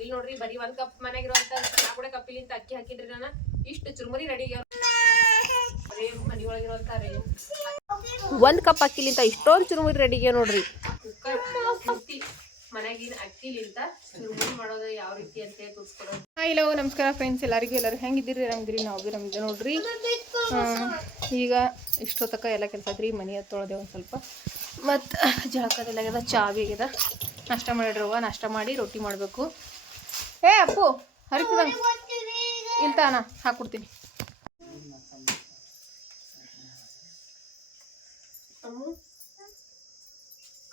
ಇಲ್ಲಿ ನೋಡ್ರಿ ಬರೀ 1 ಕಪ್ ಮನೆಯಾಗಿರುವಂತ ಕೂಡ ಕಪ್ಪಿಲಿಂತ ಅಕ್ಕಿ ಹಾಕಿದ್ರಿ ನಾನು ಇಷ್ಟು ಚುರುಮುರಿ ರೆಡಿ ಬರೀ ಮನಿ ಒಳಗಿರುವಂತ 1 ಕಪ್ ಅಕ್ಕಿಲಿಂತ ಇಷ್ಟೊಂದು ಚುರುಮುರಿ ರೆಡಿ ನೋಡ್ರಿ ಕುಕ್ಕರ್ ಪೂರ್ತಿ ಮನೆಯಾಗಿನ ಅಕ್ಕಿಲಿಂತ ಚುರುಮುರಿ ಮಾಡೋದು ಯಾವ ರೀತಿ ಅಂತ ತೋರಿಸ್ಕೊಡೋದು. ಹಲೋ ನಮಸ್ಕಾರ ಫ್ರೆಂಡ್ಸ್, ಎಲ್ಲರೂ ಹೆಂಗಿದ್ದೀರಿ? ನಾವು ನೋಡ್ರಿ ಈಗ ಇಷ್ಟೊತ್ತಕ ಎಲ್ಲ ಕೆಲಸ ಐತ್ರಿ. ಮನೆ ತೊಳೆದೆ ಒಂದು ಸ್ವಲ್ಪ, ಮತ್ತು ಜಳಕದೆಲ್ಲ ಚಾವಿ ಆಗ್ಯದ. ನಾಷ್ಟ ಮಾಡಿಡ್ರವ, ನಾಷ್ಟ ಮಾಡಿ ರೊಟ್ಟಿ ಮಾಡಬೇಕು. ಏ ಅಪ್ಪು ಹರಿತದ ಇಲ್ತಾನ ಹಾಕ್ಕೊಡ್ತೀನಿ.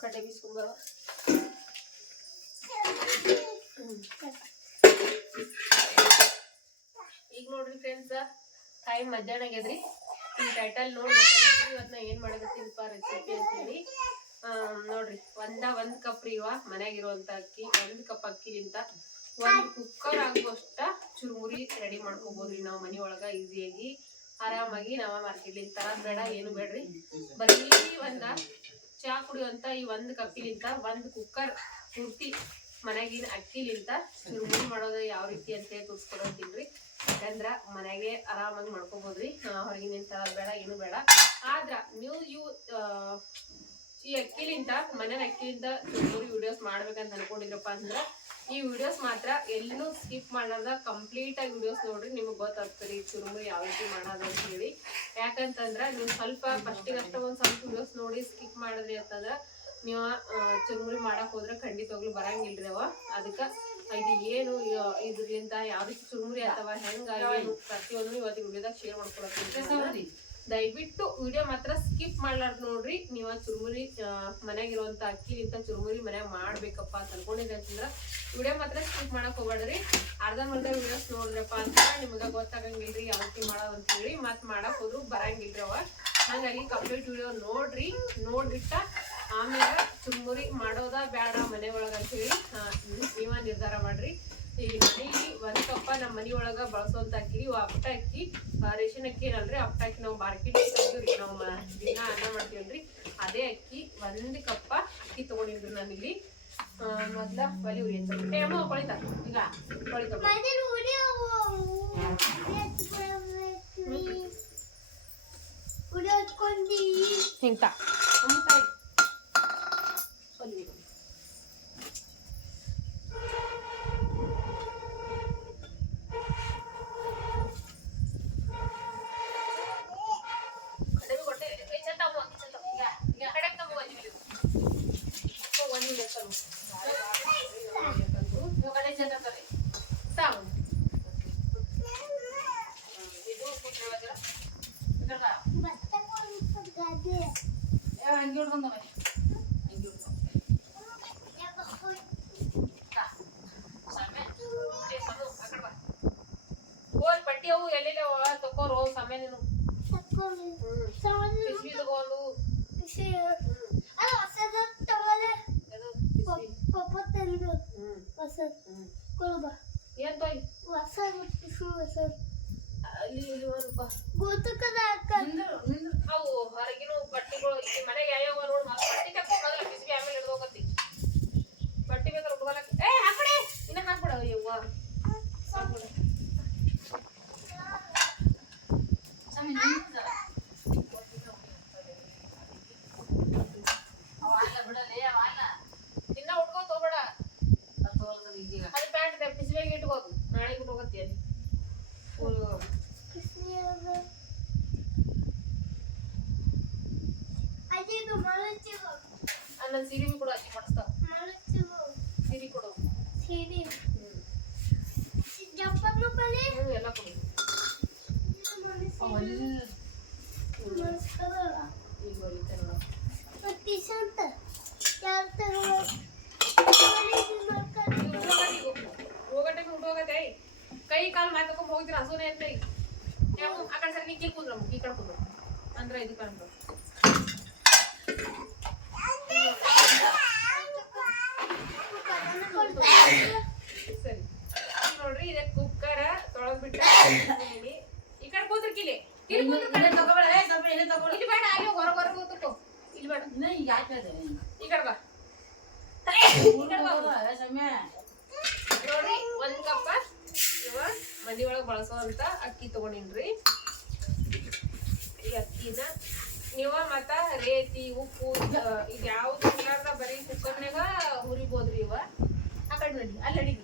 ಕಡ್ಡೆ ಬೀಸ್ಕೊಂಬ. ಈಗ ನೋಡ್ರಿ ಫ್ರೆಂಡ್ಸ್, ಟೈಮ್ ಮಧ್ಯಾಹ್ನ ಆಗ್ಯದ್ರಿ. ಈ ಟೈಟಲ್ ನೋಡ್ಬೇಕು ಇವತ್ತು ನಾ ಏನ್ ಮಾಡಕತ್ತೀನಿಪ್ಪ ರೆಸಿಪಿ ಅಂತೇಳಿ. ನೋಡ್ರಿ ಒಂದ್ ಕಪ್ ರೀ ಇವ ಮನ್ಯಾಗಿರುವಂತ ಅಕ್ಕಿ. 1 ಕಪ್ ಅಕ್ಕಿಲಿಂತ 1 ಕುಕ್ಕರ್ ಆಗುವಷ್ಟ ಚುರುಮುರಿ ರೆಡಿ ಮಾಡ್ಕೋಬೋದ್ರಿ ನಾವು ಮನಿ ಒಳಗ ಈಸಿಯಾಗಿ ಆರಾಮಾಗಿ. ನಾವ ಮಾರ್ಕೆಟ್ಲಿಂದ ತರದ್ ಬೇಡ, ಏನು ಬೇಡ್ರಿ. ಬರೀ ಒಂದ ಚಾ ಕುಡಿಯುವಂತ ಈ 1 ಕಪ್ಪಿಲಿಂತ 1 ಕುಕ್ಕರ್ ಪೂರ್ತಿ ಮನ್ಯಾಗಿನ ಅಕ್ಕಿಲಿಂತ ಚುರುಮುರಿ ಮಾಡೋದು ಯಾವ ರೀತಿ ಅಂತ ತೋರಿಸ್ಕೊಡೋದಿಲ್ರಿ. ಯಾಕಂದ್ರ ಮನೆಯಾಗೆ ಆರಾಮಾಗಿ ಮಾಡ್ಕೋಬೋದ್ರಿ, ಹೊರಗಿನ ತರದ್ ಬೇಡ, ಏನು ಬೇಡ. ಆದ್ರ ನೀವು ಈ ಅಕ್ಕಿಲಿಂತ ಮನೇನ ಅಕ್ಕಿಲಿಂತ ಚುರುಮುರಿ ವಿಡಿಯೋಸ್ ಮಾಡ್ಬೇಕಂತ ಅನ್ಕೊಂಡಿದ್ರಪ್ಪ ಅಂದ್ರ ಈ ವಿಡಿಯೋಸ್ ಮಾತ್ರ ಎಲ್ಲೂ ಸ್ಕಿಪ್ ಮಾಡಾರ್ದ ಕಂಪ್ಲೀಟ್ ಆಗಿ ವಿಡಿಯೋಸ್ ನೋಡ್ರಿ. ನಿಮ್ಗೆ ಗೊತ್ತಾಗ್ತದೆ ಈ ಚುರುಮುರಿ ಯಾವ ರೀತಿ ಮಾಡೋದು ಅಂತ ಹೇಳಿ. ಯಾಕಂತಂದ್ರ ನೀವು ಸ್ವಲ್ಪ ಫಸ್ಟಿಗೆ ಅಷ್ಟ ಒಂದ್ ಸ್ವಲ್ಪ ವಿಡಿಯೋಸ್ ನೋಡಿ ಸ್ಕಿಪ್ ಮಾಡಿದ್ರಿ ಅಂತಂದ್ರ ನೀವು ಚುರುಮುರಿ ಮಾಡಕ್ ಹೋದ್ರೆ ಖಂಡಿತವಾಗ್ಲೂ ಬರಂಗಿಲ್ರಿ ಅವ. ಅದಕ್ಕ ಇದು ಏನು ಇದ್ರಲಿಂದ ಯಾವ ರೀತಿ ಚುರುಮುರಿ ಅಥವಾ ಹೆಂಗ ಏನು ಪ್ರತಿಯೊಂದು ಇವತ್ತಿನ ವಿಡಿಯೋದಾಗ ಶೇರ್ ಮಾಡ್ಕೊಳತ್ತೀನಿ. ದಯವಿಟ್ಟು ವಿಡಿಯೋ ಮಾತ್ರ ಸ್ಕಿಪ್ ಮಾಡ್ಲಾರ್ದು ನೋಡ್ರಿ. ನೀವ ಚುರುಮುರಿ ಮನ್ಯಾಗಿರುವಂತ ಅಕ್ಕಿಲಿಂತ ಚುರುಮುರಿ ಮನ್ಯಾಗ ಮಾಡ್ಬೇಕಪ್ಪ ಅಂತ ಅನ್ಕೊಂಡಿದ್ರಿ ಅಂತಂದ್ರ ವಿಡಿಯೋ ಮಾತ್ರ ಸ್ಕಿಪ್ ಮಾಡಕ್ ಹೋಗ್ಬೇಡ್ರಿ. ಅರ್ಧಂಬರ್ಧ ವಿಡಿಯೋಸ್ ನೋಡ್ರಪ್ಪ ಅಂತ ನಿಮ್ಗ ಗೊತ್ತಾಗಂಗಿಲ್ರಿ ಯಾವ ರೀತಿ ಮಾಡೋದು ಅಂತ ಹೇಳಿ. ಮತ್ ಮಾಡಕ್ ಹೋದ್ರು ಬರಂಗಿಲ್ರಿ ಅವ. ಹಂಗಾಗಿ ಕಂಪ್ಲೀಟ್ ವಿಡಿಯೋ ನೋಡ್ಬಿಟ್ಟ ಆಮೇಲೆ ಚುರುಮುರಿ ಮಾಡೋದ ಬ್ಯಾಡ ಮನೆ ಒಳಗ ಅಂತ ಹೇಳಿ ನೀವ ನಿರ್ಧಾರ ಮಾಡ್ರಿ. ಈಗ ಮನೆಗೆ 1 ಕಪ್ಪ ನಮ್ಮ ಮನಿ ಒಳಗ ಬಳಸುವಂತ ಅಕ್ಕಿ ಅಪ್ಪಟ ಅಕ್ಕಿ, ರೇಷನ್ ಅಕ್ಕಿ ಏನಲ್ರಿ, ಅಪ್ಪಟ ಅಕ್ಕಿ ನಾವು ಮಾರ್ಕೆಟ್ ತೆಗ್ದಿವ್ರಿ. ನಾವು ದಿನ ಅನ್ನ ಮಾಡ್ತೀವಲ್ರಿ, ಅದೇ ಅಕ್ಕಿ 1 ಕಪ್ಪ ಅಕ್ಕಿ ತಗೊಂಡಿದ್ರಿ ನಾನಿಲ್ಲಿ. ಮೊದ್ಲ ಬಲಿ ಉರಿ ಅಂತ ಕೊಳಿತ ಈಗ ಕೊಳಿತ ಹಿಂಗ ಪಟ್ಟಿ ಅವು ಎಲ್ಲೆಲ್ಲ ತಕೋರು ಸಮಯ ನೀನು ತಗೊಂಡು ಅವು ಹೊರಗಿನ ಬಟ್ಟೆಗಳು ಇಲ್ಲಿ ಮನೆಗೆ ಯಾವ ನೋಡ್ ಬಟ್ಟೆ ತಕ್ಕೋದಲ್ಲ ಬಿಸಿ ಆಮೇಲೆ ಹಿಡ್ದೋಗತ್ತಿ. ಬಟ್ಟೆ ಬೇಕಾದ್ರೆ ಹುಡುಗಲಕ್ಕೆ ಹಾಕ್ಬಿಡೆ, ಇನ್ನ ಹಾಕ್ಬಿಡ. ಯವ್ವ ಇನ್ನ ಉಟ್ಕೋ ತಗೋಬೇಡ. ಅದು ಪ್ಯಾಂಟ್ ಬಿಸಿಲಾಗಿ ಇಟ್ಕೋದು, ನಾಳೆ ಬಿಟ್ಟೋಗತ್ತಿ ಅಲ್ಲಿ. ನನ್ನ ಸೀರೆ ಕೊಡು, ಅಜ್ಜಿ ಮಾಡಿಸ್ತಾವ. ಸೀರೆ ಕೊಡು, ಎಲ್ಲ ಕೊಡು. ಹೋಗತ್ತೆ ಕೈ ಕಾಲು ಮಾತಕೊಂಡ್ ಹೋಗ್ತೀರ ಹಸುನೇ ಅಂತ. ಆ ಕಡೆ ಸರಿ ನೀ ಕೀಲ್ ಕೂದ್ರ ಈ ಕಡೆ ಕೂದ್ರು ಅಂದ್ರೆ ಇದು ಕಂಡು ಸರಿ. ನೋಡ್ರಿ ಇದ ಕುಕ್ಕರ್ ತೊಳೆದ್ಬಿಟ್ರೆ ಈ ಕಡೆ ಕೂತ್ರ ಕಿಲಿ ಇಲ್ಲಿ ಬೇಡ, ಅಲ್ಲಿ ಹೊರಗೆ ಕೂತ್ಕೋ. ಇಲ್ಲಿ ಬೇಡ, ಈ ಕಡೆ ಬಾ. ನೋಡ್ರಿ ಒಳಗೆ ಬಳಸುವಂತ ಅಕ್ಕಿ ತಗೊಂಡಿನ್ರಿ. ಈ ಅಕ್ಕಿನ ನೀವ ಮತ್ತ ರೇತಿ ಉಪ್ಪು ಈಗ ಯಾವ್ದು ಇರ್ಲಾರ್ದ ಬರೀ ಕುಕ್ಕರ್ನಾಗ ಹುರಿಬೋದ್ರಿ. ಇವ ಆ ಕಡೆ ನೋಡಿ ಅಲ್ಲಿ ಅಡಿಗೆ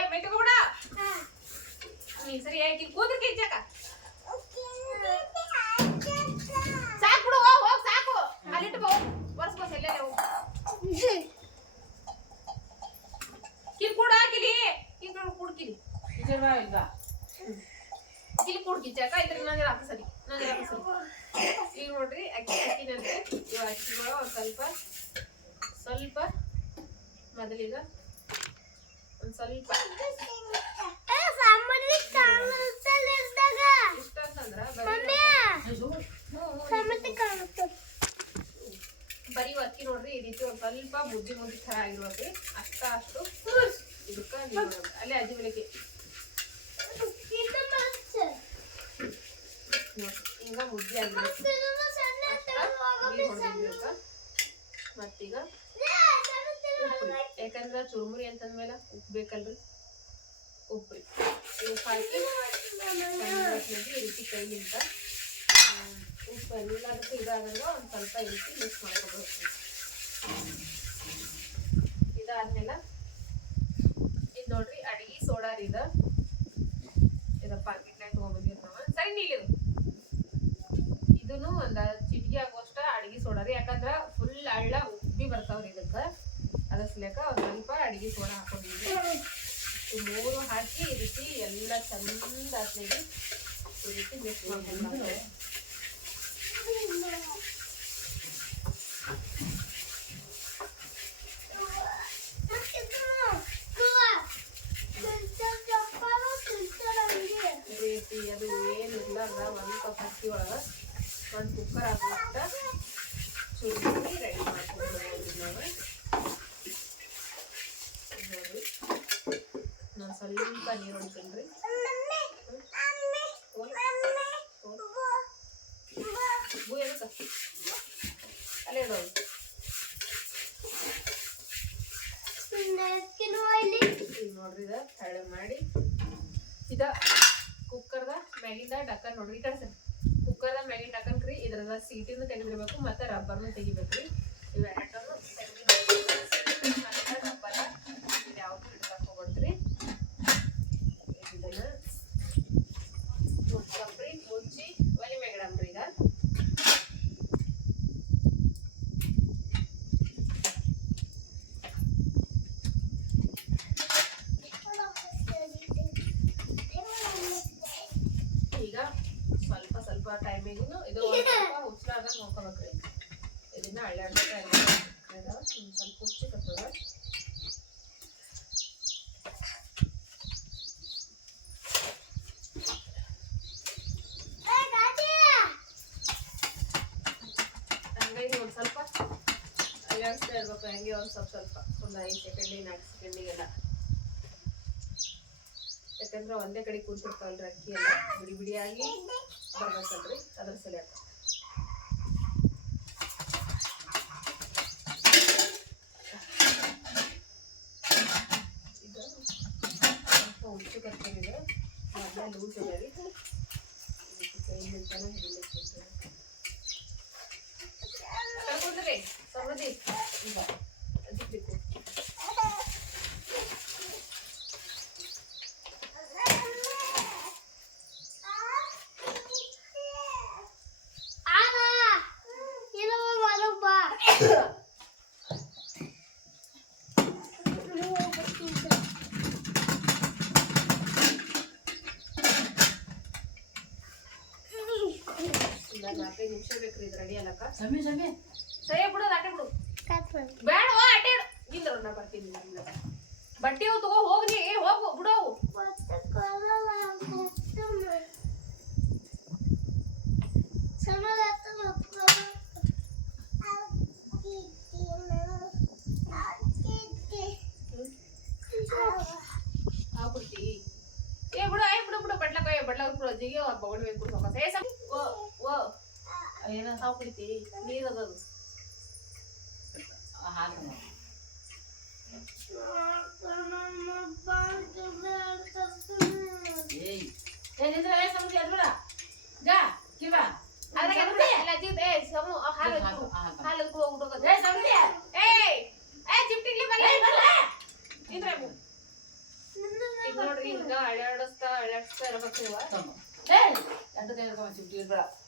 ಮೈ ತಗೋಬಿಡ ನೀ ಸರಿ ಆಗಿ ಕೂದ್ರ ಕೆಚ್ಚಾಕ ಸಾಕು ಬಿಡು ಹೋಗ್ ಸಾಕು ಅಲ್ಲಿಟ್ಟು ಬರ್ಸ್ಕೋಸ್ ಎಲ್ಲೇ ಕಿಲ್ ಕೂಡ ಕಿಲಿ ಕಿಲ್ ಕುಡ್ಕಿಲಿ ಕಿಲ್ ಕುಡ್ಕಿಚ್ಚಾಕ ಇದ್ರ ನಂಗೆ ಹಾಕ ಸರಿ ಈಗ ನೋಡ್ರಿ ಅಕ್ಕಿನಂತೆ ಇವ ಅಕ್ಕಿ ಒಂದ್ ಸ್ವಲ್ಪ ಮೊದಲಿಗ ಒಂದ್ ಸ್ವಲ್ಪ ಇಷ್ಟ ಅಂತಂದ್ರ ಬರೀ ಅಕ್ಕಿ ನೋಡ್ರಿ ಈ ರೀತಿ ಒಂದ್ ಸ್ವಲ್ಪ ಮುದ್ದಿ ತರ ಆಗಿರ್ಬೇಕ್ರಿ. ಅಷ್ಟು ಇದಕ್ಕ ಅಲ್ಲೇ ಅಜ್ಜಿ ಬೆಳಗ್ಗೆ ಹಿಂಗ ಮುದ್ದಿ ಆಗಿರ್ಬೇಕು. ಮತ್ತೀಗ ಯಾಕಂದ್ರ ಚುರುಮುರಿ ಅಂತಂದ್ಮೇಲೆ ಉಪ್ಪು ಬೇಕಲ್ರಿ. ಉಪ್ಪು ಹಾಕಿ ಈ ರೀತಿ ಕೈಲಿಂತ ಉಪ್ಪು ಎಲ್ಲದಕ್ಕೂ ಇದಾಗಂದ್ರೆ ಒಂದ್ ಸ್ವಲ್ಪ ಈ ರೀತಿ ಮಿಕ್ಸ್ ಮಾಡ್ಕೋಬೇಕು. ಇದಾದ್ಮೇಲೆ ಇದು ನೋಡ್ರಿ ಅಡಿಗೆ ಸೋಡಾ ರೀ. ಇದ ಪಾಕೆಟ್ನಾಗ ತಗೊಂಡ್ಬಂದಿವಿ ನಾವು. ಸರಿ ನೀಲಿದು ಇದನ್ನು ಒಂದ್ ಚಿಟಿಕೆ ಆಗುವಷ್ಟ ಅಡಿಗೆ ಸೋಡಾ ರೀ. ಯಾಕಂದ್ರ ಫುಲ್ ಹಳ್ಳ ಉಪ್ಪಿ ಬರ್ತಾವ್ರಿ ಇದಕ್ಕ. ಅದಸ್ಲೇಕ ಒಂದ್ ಸ್ವಲ್ಪ ಅಡಿಗೆ ಸೋಡಾ ಹಾಕೊಂಡಿದ್ವಿ. ಈ ಮೂರು ಹಾಕಿ ಈ ರೀತಿ ಎಲ್ಲ ಚಂದ ಹಾಕಿ ಈ ರೀತಿ ಮಿಕ್ಸ್ ಮಾಡ್ಕೊಂಡು ರೀತಿ ಅದು ಏನಿಲ್ಲ ಒಂದ್ ಕಪ್ ಅಕ್ಕಿ ಒಳಗ ಒಂದ್ ಕುಕ್ಕರ್ ಹಾಕುತ್ತ ಚುರುಮುರಿ ರೆಡಿ ಮಾಡ್ಕೊಂಡು ನಾವು. ನೋಡಿ ನಾನು ಸ್ವಲ್ಪ ನೀರು ಹೊಡ್ತೀನಿ. ಅಲ್ಲೇ ಇಡೋದು ನೋಡ್ರಿ. ಇದ ತಳೆ ಮಾಡಿ ಇದ ಕುಕ್ಕರ್ದ ಮ್ಯಾಗಿಂದ ಡಕ್ಕನ್ ನೋಡ್ರಿ. ಈ ಕಡೆ ಸರ್ ಕುಕ್ಕರ್ದ ಮ್ಯಾಗಿನ ಡಕ್ಕನ್ ಕ್ರಿ ಇದ್ರದ ಸೀಟಿಂದ ತೆಗೆದಿರ್ಬೇಕು ಮತ್ತೆ ರಬ್ಬರ್ನು ತೆಗಿಬೇಕ್ರಿ. ಇವೆರಡನ್ನು ರಬ್ಬರ ಯಾವ್ದು ಹಿಡ್ದಾಕ್ ಹೋಗ್ಬಿಡ್ತ್ರಿ. ಇದನ್ನ ಮುಚ್ಚ್ರಿ ಮುಚ್ಚಿ ಒಲಿ ಮ್ಯಾಗಿಡಮ್ರಿ. ಈಗ ಸ್ವಲ್ಪ ಟೈಮಿಗೂ ಇದು ಸ್ವಲ್ಪ ಹುಚ್ಚಾಗ ನೋಡ್ಕೋಬೇಕ್ರಿ. ಇದನ್ನ ಅಳ್ಳಾಡ್ತಾ ಸ್ವಲ್ಪ ಹುಚ್ಚಕತ್ತದ. ಹಂಗಾಗಿ ಒಂದ್ ಸ್ವಲ್ಪ ಅಳ್ಳಾಡ್ಸ್ತಾ ಇರ್ಬೇಕು. ಹಂಗೆ ಒಂದ್ ಸ್ವಲ್ಪ ಒಂದ್ 5 ಸೆಕೆಂಡ್ 4 ಸೆಕೆಂಡಿಗೆಲ್ಲ. ಯಾಕಂದ್ರೆ ಒಂದೇ ಕಡೆ ಕೂತಿರ್ತಾವಲ್ರಿ ಅಕ್ಕಿ ಎಲ್ಲ ಬಿಡಿಯಾಗಿ ಬರ್ಬೇಕಲ್ರಿ ಅದ್ರ ಸಲುವಾಗಿ. ಇದು ಸ್ವಲ್ಪ ಹುಚ್ಚು ಕರ್ಕೊಂಡಿದೆ ಮೊದಲೇ ಲೂಸ್ ಇದಾವೆ. ಕೈಲಿಂತಾನೆ ಹಿಡಿಲಿಕ್ಕೆ ಕರ್ಕೊಂಡ್ರಿ ಸಮೃದ್ಧಿ ಈಗ ಅದಕ್ಕೆ ನಾಲ್ಕೈದು ನಿಮಿಷ ಬೇಕ್ರಿ ಇದು ರೆಡಿ ಅಲ್ಲಕ್ಕ. ಸರಿ ಬಿಡೋದು ಆಟೆ ಬಿಡು ಬೇಡ ಆಟೆ ಇಲ್ಲ ನಾ ಬರ್ತೀನಿ. ಬಟ್ಟೆ ತಗೋ ಹೋಗ್ನಿ ಹೋಗು ಬಿಡೋವು. ಆಗ್ಬಿಡ್ತಿ ಬಿಡು ಬಡ್ಲಕ್ಕ ಬಿಡು ಅಜ್ಜಿಗೆ ಬಗಡ್ ಬೇಕು ಏನ ಸಾವು ಕುಡಿತಿ ನೀರು ಅದದು ನೋಡ್ರಿ ಹಿಂಗ ಅಳ್ಳಾಡಿಸ್ತಾ ಇರ್ಬೇಕು ಇವ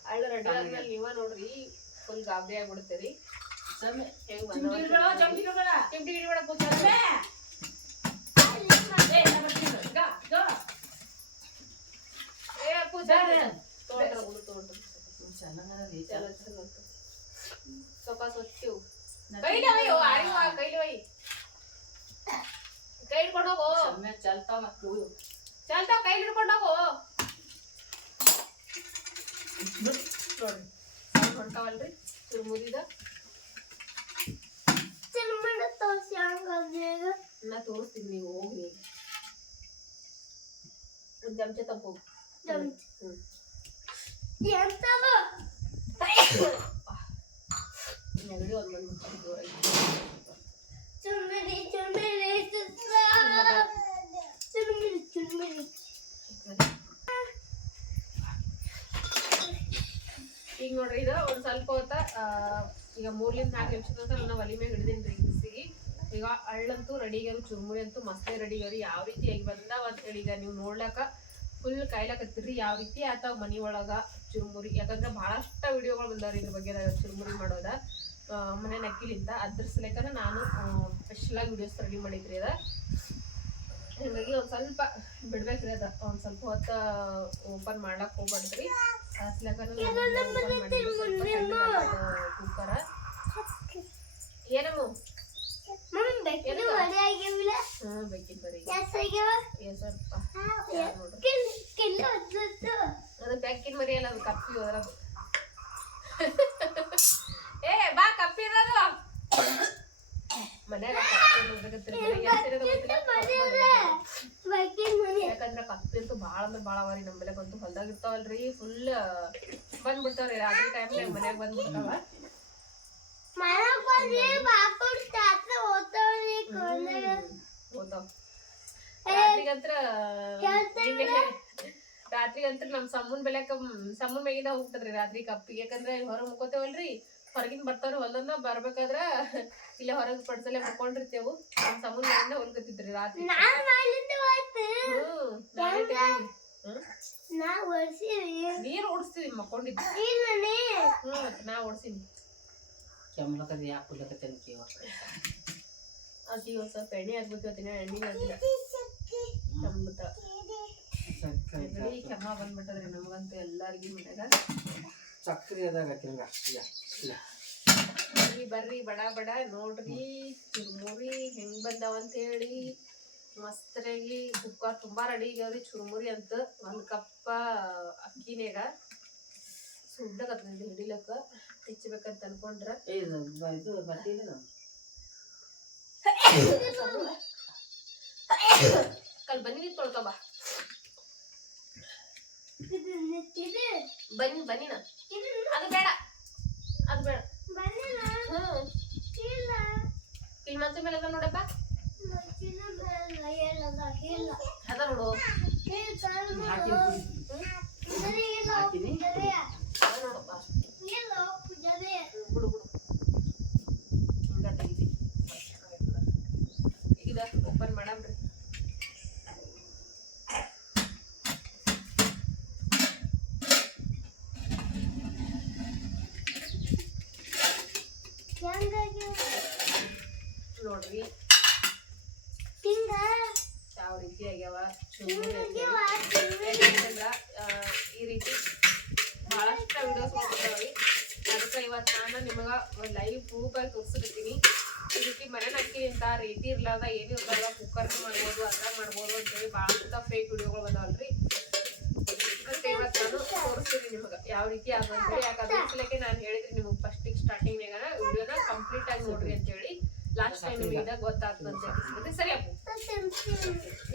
ಹಳ್ಳ ರೆಡಿ ಆದ್ಮೇಲೆ ನೀವ ನೋಡ್ರಿ ಫುಲ್ ಗಾಬರಿ ಆಗ್ಬಿಡ್ತೀರಿ. ಸ್ವಲ್ಪ ಸ್ವಚ್ಛವು ಕೈಲಿ ಹಿಡ್ಕೊಂಡು ಹೋಗು ಚಲ್ತಾವ್ ಕೈಲಿ ಹಿಡ್ಕೊಂಡು ಹೋಗು ನೋಡ್ರಿ ಹೊಂಟಾವಲ್ರಿ ಚುರುಮುರಿದ ನಾ ತೋರಿಸ್ತೀನಿ ನೀವು ಹೋಗ್ರಿ ಒಂದ್ ಚಮಚ ತಪ್ಪು ನೆಗಡಿ ಒಂದ್ ಬಂದ್ಬಿಟ್ಟು ಈಗ ನೋಡ್ರಿ ಇದು ಒಂದ್ ಸ್ವಲ್ಪ ಹೊತ್ತ ಈಗ 3 ರಿಂದ 4 ನಿಮಿಷದ ತನಕ ನಾನು ಒಲಿ ಮೇಲೆ ಹಿಡಿದೀನಿ ಬಿಸಿಗೆ. ಈಗ ಹಳ್ಳಂತೂ ರೆಡಿಗರು ಚುರುಮುರಿ ಅಂತೂ ಮಸ್ತೆ ರೆಡಿಗರು ಯಾವ ರೀತಿಯಾಗಿ ಬಂದಾವ ಅಂತ ಹೇಳಿ ಈಗ ನೀವು ನೋಡ್ಲಾಕ ಫುಲ್ ಕಾಯ್ಲಾಕತ್ತೀರಿ ಯಾವ ರೀತಿ ಆತಾವ ಮನಿ ಒಳಗ ಚುರುಮುರಿ. ಯಾಕಂದ್ರೆ ಬಹಳಷ್ಟ ವಿಡಿಯೋಗಳು ಬಂದಾವ್ರಿ ಇದ್ರ ಬಗ್ಗೆ ಚುರುಮುರಿ ಮಾಡೋದ ಮನೆ ನಕ್ಕಿಲಿಂದ. ಅದ್ರ ಸಲಕನ ನಾನು ಸ್ಪೆಷಲ್ ಆಗಿ ವಿಡಿಯೋಸ್ ರೆಡಿ ಮಾಡಿದ್ರಿ ಅದ. ಹಿಂಗಾಗಿ ಒಂದ್ ಸ್ವಲ್ಪ ಬಿಡ್ಬೇಕ್ರಿ ಅದ ಒಂದ್ ಸ್ವಲ್ಪ ಹೊತ್ತ ಓಪನ್ ಮಾಡ್ಲಾಕ್ ಹೋಗ್ಬಾರ್ದ್ರಿ. ಕುಕ್ಕರ ಏನಮ್ಮ ಬೇಕಿನ್ ಬರೀ ಸ್ವಲ್ಪ ಅದು ಬೆಕ್ಕಿನ ಮರಿ ಅಲ್ಲ ಅದು ಕಪ್ಪಿ ಹೋದ್ರದು. ಏ ಬಾ ಕಪ್ಪಿ ಇರೋದು ಮನ್ಯಾಗ ಯಾಕಂದ್ರ ಕಪ್ಪಿ ಅಂತೂ ಬಾಳ ಅಂದ್ರೆ ಬಾಳ ಅವರಿ ನಮ್ಮಲೆ ಬಂತು ಹೊಲ್ದಾಗ ಇರ್ತಾವಲ್ರಿ ಫುಲ್ ಬಂದ್ಬಿಡ್ತಾವ್ರಿ ರಾತ್ರಿ ಟೈಮ್ನಾಗ ಮನ್ಯಾಗ ಬಂದ್ಬಿಡ್ತಾವ. ರಾತ್ರಿಗಂತ್ರ ನಮ್ ಸಮ್ಮನ್ ಬೆಲೆಕ ಸಮ್ಮನ್ ಮೇಗಿಂದ ಹೋಗ್ತದ್ರಿ ರಾತ್ರಿ ಕಪ್ಪಿಗೆ. ಯಾಕಂದ್ರೆ ಹೊರ ಮುಕ್ಕೋತೇವಲ್ರಿ ಹೊರಗಿನ ಬರ್ತಾವ್ರಿ ಹೊಲನ್ನ ಬರ್ಬೇಕಾದ್ರ ಇಲ್ಲ ಹೊರಗ್ ಪಡ್ಸಲೆ ಮುಕ್ಕೊಂಡಿರ್ತೇವು. ನಮ್ ಸಮ್ಮನ್ ಮೇಗಿಂದ ಹೊಲ್ಕತ್ತಿದ್ರಿ ರಾತ್ರಿ. ನೀರ್ ಓಡಿಸ್ತೀವಿ ಮಕ್ಕೊಂಡಿದ್ವಿ. ನಾ ಓಡ್ಸೀನಿ ಅಕ್ಕಿ ಒಂದ್ ಸ್ವಲ್ಪ ಎಣ್ಣೆ ಹಾಕ್ಬೇಕತ್ತಿನ ಎಣ್ಣೆ ಹಾಕಿಲ್ಲ ಕೆಮ್ಮ ಬಂದ್ಬಿಟ್ಟದ್ರಿ ನಮಗಂತೂ ಎಲ್ಲಾರ್ಗಿ ಮನ್ಯಾಗ. ಸಕ್ರಿ ಅದಾಗ ಬರ್ರಿ ಬಡ ಬಡ ನೋಡ್ರಿ ಚುರುಮುರಿ ಹೆಂಗ್ ಬಂದಾವ ಅಂತ ಹೇಳಿ. ಮಸ್ತರಾಗಿ ಕುಕ್ಕರ್ ತುಂಬಾ ರೆಡಿ ಆಗ್ಯಾವ್ರಿ ಚುರುಮುರಿ ಅಂತ. 1 ಕಪ್ಪ ಅಕ್ಕಿನೇಗ ಸುಡ್ಡಕತ್ತದ ಹಿಡಿಲಕ್ಕ ಹೆಚ್ಚಬೇಕಂತ ಅನ್ಕೊಂಡ್ರ ಕಲ್ ಬನ್ನಿ ನೀನ್ ತೊಳ್ಕೊಬಾ ಬನ್ನಿನ ಅದು ಬೇಡ ಇಲ್ಲಿ ಮಂಚ ಮೇಲೆ ಅದ ನೋಡಪ್ಪ ಅದ ನೋಡು ನೋಡಪ್ಪ ಬಿಡು ಹಿಂಗ ತೆಗಿತಿ ಈಗ ಓಪನ್ ಮಾಡಮ್ರಿ. ನೋಡ್ರಿ ಯಾವ ರೀತಿ ಆಗ್ಯಾವ ಈ ರೀತಿ ಬಹಳಷ್ಟ ವಿಡಿಯೋಸ್ ಮಾಡ್ತಾವ್ರಿ. ಅದಕ್ಕೆ ಇವತ್ತು ನಾನು ನಿಮಗ ಲೈವ್ ಪ್ರೂಫ್ ಆಗಿ ತೋರಿಸ್ತೀನಿ. ಈ ರೀತಿ ಮನೆ ನಕ್ಕಿನಿಂದ ರೀತಿ ಇರ್ಲಾರ್ದ ಏನು ಇರ್ಲಾರ್ದ ಕುಕ್ಕರ್ ಮಾಡ್ಬೋದು ಅದ್ರಾಗ ಮಾಡ್ಬೋದು ಅಂತೇಳಿ ಬಹಳಷ್ಟ ಫೇಕ್ ವಿಡಿಯೋಗಳು ಬಂದಾವಲ್ರಿ. ಅದಕ್ಕೆ ಇವತ್ತು ನಾನು ತೋರಿಸ್ತೀನಿ ನಿಮಗ ಯಾವ ರೀತಿ ಆಗೋದು. ಯಾಕಂದ್ರೆ ನಾನು ಹೇಳಿದ್ರಿ ನಿಮಗೆ ಫಸ್ಟಿಗೆ ಸ್ಟಾರ್ಟಿಂಗ್ನಾಗ ವಿಡಿಯೋನ ಕಂಪ್ಲೀಟ್ ಆಗಿ ನೋಡ್ರಿ ಅಂತ ಹೇಳಿ. ಲಾಸ್ಟ್ ಟೈಮ್ ನಿಮಗೆ ಗೊತ್ತಾಗ್ತದೆ ಅಂತ ಹೇಳ್ತಿದ್ರಿ. ಸರಿ ಅಪ್ಪ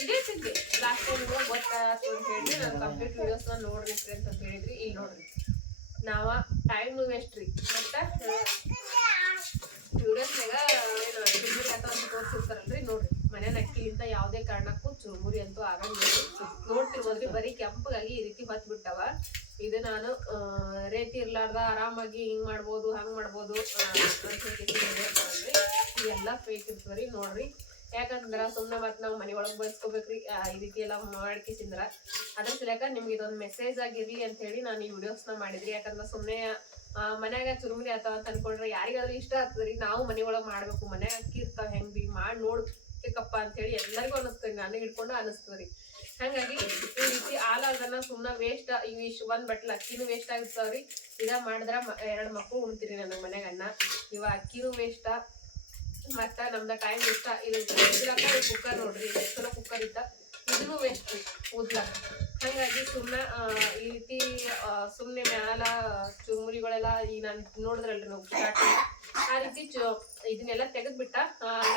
ಇದೇ ಸಿದ್ದಿ ಲಾಸ್ಟ್ ಟೈಮ್ ನಿಮಗೆ ಗೊತ್ತಾಗ್ತು ಅಂತ ಹೇಳಿ ನಾನು ಕಂಪ್ಲೀಟ್ ವಿಡಿಯೋಸ್ ನೋಡ್ರಿ ಫ್ರೆಂಡ್ಸ್ ಅಂತ ಹೇಳಿದ್ರಿ. ಈಗ ನೋಡ್ರಿ ನಾವ ಟೈಮ್ ವೇಸ್ಟ್ ರೀ ಮತ್ತ ವಿಡಿಯೋಸ್ನಾಗ ಚುರುಮುರಿ ಅಂತ ತೋರಿಸಿರ್ತಾರಲ್ರಿ. ನೋಡ್ರಿ ಮನೆ ನಕ್ಕಿಲಿಂದ ಯಾವುದೇ ಕಾರಣಕ್ಕೂ ಚುರುಮುರಿ ಅಂತೂ ಆಗಂಗಿಲ್ಲ. ನೋಡ್ತಿರ್ಬೋದು ನೋಡ್ತಿರ್ಬೋದ್ರಿ ಬರೀ ಕೆಂಪಗಾಗಿ ಈ ರೀತಿ ಹೊತ್ ಬಿಟ್ಟವ. ಇದು ನಾನು ರೇತಿ ಇರ್ಲಾರ್ದ ಆರಾಮಾಗಿ ಹಿಂಗ್ ಮಾಡ್ಬೋದು ಹಂಗ್ ಮಾಡ್ಬೋದು ಎಲ್ಲ ಫೇಕ್ ಇರ್ತದ್ರಿ ನೋಡ್ರಿ. ಯಾಕಂದ್ರ ಸುಮ್ನೆ ಮತ್ ನಾವ್ ಮನಿ ಒಳಗ್ ಬಳಸ್ಕೋಬೇಕ್ರಿ ಈ ರೀತಿ ಎಲ್ಲಾ ಮಾಡ್ಕಿಸಿಂದ್ರ. ಅದ್ರ ಸಲಕ ನಿಮ್ಗೆ ಇದೊಂದ್ ಮೆಸೇಜ್ ಆಗಿರ್ಲಿ ಅಂತ ಹೇಳಿ ನಾನು ಈ ವಿಡಿಯೋಸ್ನ ಮಾಡಿದ್ರಿ. ಯಾಕಂದ್ರ ಸುಮ್ನೆ ಮನ್ಯಾಗ ಚುರುಮುರಿ ಆತಾವ ಅಂತ ಅನ್ಕೊಂಡ್ರೆ ಯಾರಿಗಾದ್ರೂ ಇಷ್ಟ ಆಗ್ತದ್ರಿ. ನಾವು ಮನಿ ಒಳಗ್ ಮಾಡ್ಬೇಕು, ಮನ್ಯಾಗ ಅಕ್ಕಿ ಇರ್ತಾವ ಹೆಂಗ್ ಬಿ ಮಾಡಿ ನೋಡ್ಬೇಕಪ್ಪ ಅಂತ ಹೇಳಿ ಎಲ್ಲರಿಗೂ ಅನಸ್ತರಿ, ನನಗೆ ಹಿಡ್ಕೊಂಡು ಅನಸ್ತದ್ರಿ. ಹಂಗಾಗಿ ಈ ರೀತಿ ಹಾಲಾಗನ್ನ ಸುಮ್ನ ವೇಸ್ಟ್ ಒಂದ್ ಬಟ್ಲ ಅಕ್ಕಿನೂ ವೇಸ್ಟ್ ಆಗಿರ್ತಾವ್ರಿ. ಇದ ಮಾಡಿದ್ರ 2 ಮಕ್ಳು ಉಣ್ತೀರಿ ನನಗ್ ಮನ್ಯಾಗ ಅನ್ನ. ಇವ ಅಕ್ಕಿನೂ ವೇಸ್ಟ್ ಮತ್ತ ನಮ್ದ ಟೈಮ್ ಇಷ್ಟ. ಇದು ಕುಕ್ಕರ್ ನೋಡ್ರಿ ಎಷ್ಟು ಚಲೋ ಕುಕ್ಕರ್ ಇತ್ತ, ಇದನ್ನು ವೇಸ್ಟ್ ಉದ್ಲಾಕ. ಹಂಗಾಗಿ ಸುಮ್ನೆ ಈ ರೀತಿ ಸುಮ್ನೆ ಮ್ಯಾಲ ಚುರುಮುರಿಗಳೆಲ್ಲ ಈಗ ನಾನ್ ನೋಡಿದ್ರಲ್ರಿ ನಾವು ಸ್ಟಾರ್ಟಿಂಗ್ ಆ ರೀತಿ ಇದನ್ನೆಲ್ಲ ತೆಗೆದ್ಬಿಟ್ಟ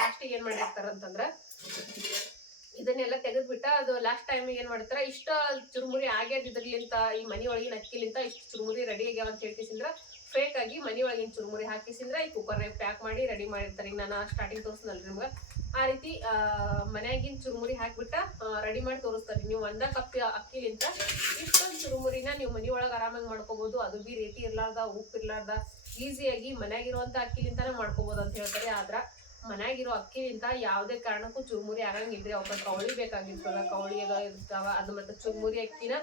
ಲಾಸ್ಟಿಗೆ ಏನ್ ಮಾಡಿರ್ತಾರ ಅಂತಂದ್ರ ಇದನ್ನೆಲ್ಲ ತೆಗೆದ್ಬಿಟ್ಟ ಅದು ಲಾಸ್ಟ್ ಟೈಮ್ ಏನ್ ಮಾಡ್ತಾರ ಇಷ್ಟ ಚುರುಮುರಿ ಆಗ್ಯದ ಇದ್ರಲಿಂತ ಈ ಮನಿ ಒಳಗಿನ ಅಕ್ಕಿಲಿಂತ ಇಷ್ಟು ಚುರುಮುರಿ ರೆಡಿ ಆಗ್ಯಾವ ಅಂತ ಹೇಳ್ಕಿಸಿಂದ್ರ ಫೇಕ್ ಆಗಿ ಮನಿ ಒಳಗಿನ ಚುರುಮುರಿ ಹಾಕಿಸಿಂದ್ರ ಈ ಕುಕ್ಕರ್ನಾಗ ಪ್ಯಾಕ್ ಮಾಡಿ ರೆಡಿ ಮಾಡಿರ್ತಾರೆ. ಈಗ ನಾನು ಸ್ಟಾರ್ಟಿಂಗ್ ತೋರಿಸ್ನಲ್ರಿ ನಿಮ್ಗೆ ಆ ರೀತಿ ಮನ್ಯಾಗಿನ ಚುರುಮುರಿ ಹಾಕ್ಬಿಟ್ಟ ರೆಡಿ ಮಾಡಿ ತೋರಿಸ್ತಾರೆ. ನೀವು 1 ಕಪ್ ಅಕ್ಕಿಲಿಂತ ಇಷ್ಟೊಂದು ಚುರುಮುರಿನ ನೀವು ಮನಿ ಒಳಗೆ ಆರಾಮಾಗಿ ಮಾಡ್ಕೋಬಹುದು. ಅದು ಬಿ ರೇತಿ ಇರ್ಲಾರ್ದ ಉಪ್ಪು ಇರ್ಲಾರ್ದ ಈಸಿಯಾಗಿ ಮನ್ಯಾಗಿರುವಂತ ಅಕ್ಕಿಲಿಂತಾನೆ ಮಾಡ್ಕೋಬಹುದು ಅಂತ ಹೇಳ್ತಾರೆ. ಆದ್ರ ಮನ್ಯಾಗಿರೋ ಅಕ್ಕಿಲಿಂತ ಯಾವುದೇ ಕಾರಣಕ್ಕೂ ಚುರುಮುರಿ ಆಗಂಗಿಲ್ರಿ. ಅವಕ್ಕ ಕವಳಿ ಬೇಕಾಗಿರ್ತದ, ಕವಳಿ ಎಲ್ಲ ಇರ್ತಾವ. ಅದು ಮತ್ತೆ ಚುರುಮುರಿ ಅಕ್ಕಿನ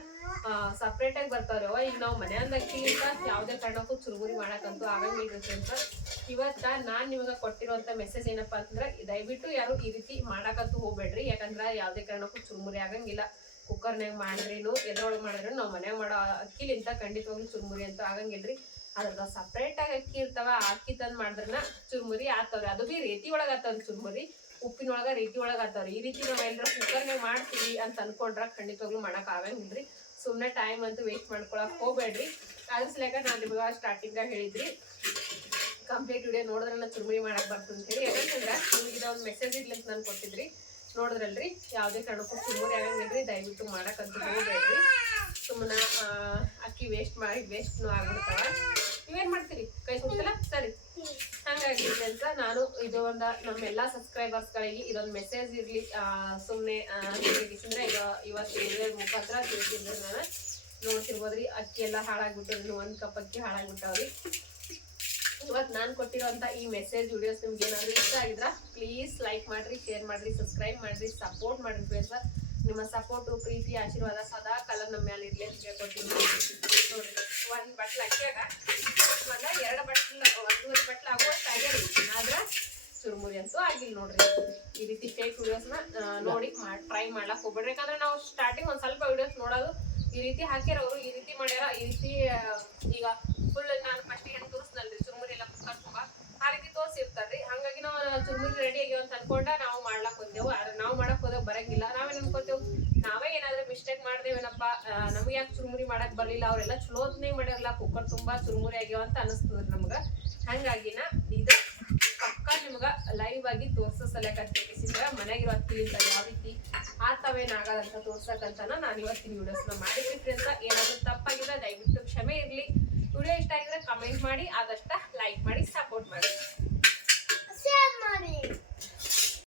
ಸಪ್ರೇಟ್ ಆಗಿ ಬರ್ತಾವ್ರಿ. ಈಗ ನಾವು ಮನ್ಯಾಂದ ಅಕ್ಕಿಲಿಂತ ಯಾವುದೇ ಕಾರಣಕ್ಕೂ ಚುರುಮುರಿ ಮಾಡಕ್ಕಂತೂ ಆಗಂಗಿಲ್ರಿ ಅಂತ ಇವತ್ತ ನಾನ್ ನಿಮಗ ಕೊಟ್ಟಿರುವಂತ ಮೆಸೇಜ್ ಏನಪ್ಪಾ ಅಂತಂದ್ರ ದಯವಿಟ್ಟು ಯಾರು ಈ ರೀತಿ ಮಾಡಕಂತೂ ಹೋಗ್ಬೇಡ್ರಿ. ಯಾಕಂದ್ರ ಯಾವುದೇ ಕಾರಣಕ್ಕೂ ಚುರುಮುರಿ ಆಗಂಗಿಲ್ಲ. ಕುಕ್ಕರ್ನಾಗ ಮಾಡಿದ್ರೇನು ಎದ್ರೊಳಗೆ ಮಾಡಿದ್ರೇನು ನಾವು ಮನ್ಯಾಗ ಮಾಡೋ ಅಕ್ಕಿಲಿಂತ ಖಂಡಿತವಾಗ್ಲೂ ಚುರುಮುರಿ ಅಂತ ಆಗಂಗಿಲ್ರಿ. ಅದ್ರದ ಸಪ್ರೇಟ್ ಆಗಿ ಅಕ್ಕಿ ಇರ್ತಾವ, ಅಕ್ಕಿ ತಂದ್ ಮಾಡಿದ್ರನ ಚುರುಮುರಿ ಆತವ್ರಿ. ಅದು ಬಿ ರೇತಿ ಒಳಗ ಆತವ್ರಿ ಚುರುಮುರಿ, ಉಪ್ಪಿನೊಳಗ ರೇತಿ ಒಳಗ ಆತವ್ರಿ. ಈ ರೀತಿ ನಾವ್ ಎಲ್ಲರ ಕುಕ್ಕರ್ನಾಗ ಮಾಡ್ತೀವಿ ಅಂತ ಅನ್ಕೊಂಡ್ರ ಖಂಡಿತವಾಗ್ಲೂ ಮಾಡಕ್ ಆಗಂಗಿಲ್ರಿ. ಸುಮ್ನೆ ಟೈಮ್ ಅಂತೂ ವೇಸ್ಟ್ ಮಾಡ್ಕೊಳಕ್ ಹೋಗ್ಬೇಡ್ರಿ. ಅದ್ರ ಸಲಕ ನಾನ್ ನಿಮ್ಗ ಸ್ಟಾರ್ಟಿಂಗ್ ಹೇಳಿದ್ರಿ ಕಂಪ್ಲೀಟ್ ವಿಡಿಯೋ ನೋಡಿದ್ರೆ ಚುರುಮುರಿ ಮಾಡಕ್ ಬರ್ತದೆ ಅಂತ ಹೇಳಿ. ಯಾಕಂದ್ರ ನಿಮ್ಗೆ ಇದೊಂದು ಮೆಸೇಜ್ ಇರ್ಲಿ ಅಂತ ನಾನು ಕೊಟ್ಟಿದ್ರಿ. ನೋಡಿದ್ರಲ್ರಿ ಯಾವುದೇ ಕಾರಣಕ್ಕೂ ಚುರುಮುರಿ ಆಗಂಗಿಲ್ರಿ. ದಯವಿಟ್ಟು ಮಾಡಕ್ಕಂತೂ ಹೋಗ್ಬೇಡ್ರಿ. ಸುಮ್ಮನೆ ಅಕ್ಕಿ ವೇಸ್ಟ್ ಮಾಡಿ ವೇಸ್ಟ್ನು ಆಗ್ಬಿಡ್ತಾವ. ನೀವೇನ್ ಮಾಡ್ತೀರಿ ಕೈ ಸುತ್ತಲ್ಲ ಸರಿ. ಹಂಗಾಗಿ ಅಂತ ನಾನು ಇದು ಒಂದ ನಮ್ಮೆಲ್ಲಾ ಸಬ್ಸ್ಕ್ರೈಬರ್ಸ್ಗಳಿಗೆ ಇದೊಂದು ಮೆಸೇಜ್ ಇರ್ಲಿ ಸುಮ್ನೆ ತಿಳಿಸಿದ್ರೆ ಈಗ ಇವತ್ತು ಮುಖಾಂತರ ತಿಳಿಸಿದ್ರೆ ನಾನು ನೋಡ್ತಿರ್ಬೋದ್ರಿ. ಅಕ್ಕಿ ಎಲ್ಲ ಹಾಳಾಗ್ಬಿಟ್ಟು 1 ಕಪ್ ಅಕ್ಕಿ ಹಾಳಾಗ್ಬಿಟ್ಟಾವ್ರಿ. ಇವತ್ತು ನಾನು ಕೊಟ್ಟಿರೋಂಥ ಈ ಮೆಸೇಜ್ ವಿಡಿಯೋಸ್ ನಿಮ್ಗೆ ಏನಾದರೂ ಇಷ್ಟ ಆಗಿದ್ರ ಪ್ಲೀಸ್ ಲೈಕ್ ಮಾಡ್ರಿ, ಶೇರ್ ಮಾಡ್ರಿ, ಸಬ್ಸ್ಕ್ರೈಬ್ ಮಾಡ್ರಿ, ಸಪೋರ್ಟ್ ಮಾಡ್ರಿ ಫ್ರೆಂಡ್ಸ್. ನಿಮ್ಮ ಸಪೋರ್ಟು ಪ್ರೀತಿ ಆಶೀರ್ವಾದ ಸದಾ ಕಾಲ ನಮ್ಮ ಮೇಲೆ ಇರ್ಲಿ ಅಂತ ಹೇಳ್ಕೊಡ್ತೀನಿ. ನೋಡ್ರಿ 1 ಬಟ್ಲ ಅಕ್ಕಿಯಾಗ 2 ಬಟ್ಲ 1 ಬಟ್ಲ ಆಗುವಷ್ಟು ಆಗ್ಯಾರ. ಆದ್ರ ಚುರುಮುರಿ ಅಂತೂ ಆಗಿಲ್ಲ ನೋಡ್ರಿ. ಈ ರೀತಿ ಫೇಕ್ ವಿಡಿಯೋಸ್ನ ನೋಡಿ ಟ್ರೈ ಮಾಡ್ಲಕ್ ಹೋಗ್ಬೇಡ್ರಿ. ಯಾಕಂದ್ರೆ ನಾವು ಸ್ಟಾರ್ಟಿಂಗ್ ಒಂದ್ ಸ್ವಲ್ಪ ವಿಡಿಯೋಸ್ ನೋಡೋದು ಈ ರೀತಿ ಹಾಕ್ಯಾರ, ಅವರು ಈ ರೀತಿ ಮಾಡ್ಯಾರ. ಈ ರೀತಿ ಈಗ ಫುಲ್ ನಾನು ಫಸ್ಟ್ ಹೆಂಗ್ ತೋರಿಸ್ನಲ್ರಿ ಚುರುಮುರಿ ಎಲ್ಲ ಕುಕ್ಕರ್ ತುಂಬಾ ಆ ರೀತಿ ತೋರಿಸಿರ್ತಾರ್ರಿ. ಹಂಗಾಗಿ ನಾವು ಚುರುಮುರಿ ರೆಡಿ ಆಗ್ಯಾವ ಅಂತ ಅನ್ಕೊಂಡ ನಾವು ಮಾಡ್ಲಾಕ್ ಹೋದೆವು. ಆದ್ರೆ ನಾವು ಮಾಡಕ್ ಹೋದಾಗ ಬರಂಗಿಲ್ಲ. ನಾವೇನ್ ಅನ್ಕೋತೇವ್ ನಾವೇ ಏನಾದ್ರೂ ಮಿಸ್ಟೇಕ್ ಮಾಡ್ದೇವೇನಪ್ಪ, ನಮ್ಗೆ ಯಾಕೆ ಚುರುಮುರಿ ಮಾಡಕ್ ಬರ್ಲಿಲ್ಲ, ಅವ್ರೆಲ್ಲ ಚಲೋತ್ನೇ ಮಾಡ್ಯಾರಲ್ಲ, ಕುಕ್ಕರ್ ತುಂಬಾ ಚುರುಮುರಿ ಆಗ್ಯಾವ ಅಂತ ಅನಿಸ್ತದ್ರಿ ನಮ್ಗ. ಹಂಗಾಗಿನ ಇದ ಪಕ್ಕ ನಿಮ್ಗ ಲೈವ್ ಆಗಿ ತೋರ್ಸೋ ಸಲಕತ್ತಿದ್ರ ಮನೆಯಾಗಿರೋ ಅಕ್ಕಿಲಿಂದ ಯಾವ ರೀತಿ ಆತವೇನಾಗದಂತ ತೋರ್ಸಕಂತಾನ ನಾನು ಇವತ್ತಿನ ವಿಡಿಯೋಸ್ನ ಮಾಡಿಬಿಟ್ರಿ ಅಂತ. ಏನಾದ್ರೂ ತಪ್ಪಾಗಿದ್ರೆ ದಯವಿಟ್ಟು ಕ್ಷಮೆ ಇರ್ಲಿ. ವಿಡಿಯೋ ಇಷ್ಟ ಆಗಿದ್ರೆ ಕಮೆಂಟ್ ಮಾಡಿ, ಆದಷ್ಟ ಲೈಕ್ ಮಾಡಿ, ಸಪೋರ್ಟ್ ಮಾಡಿ.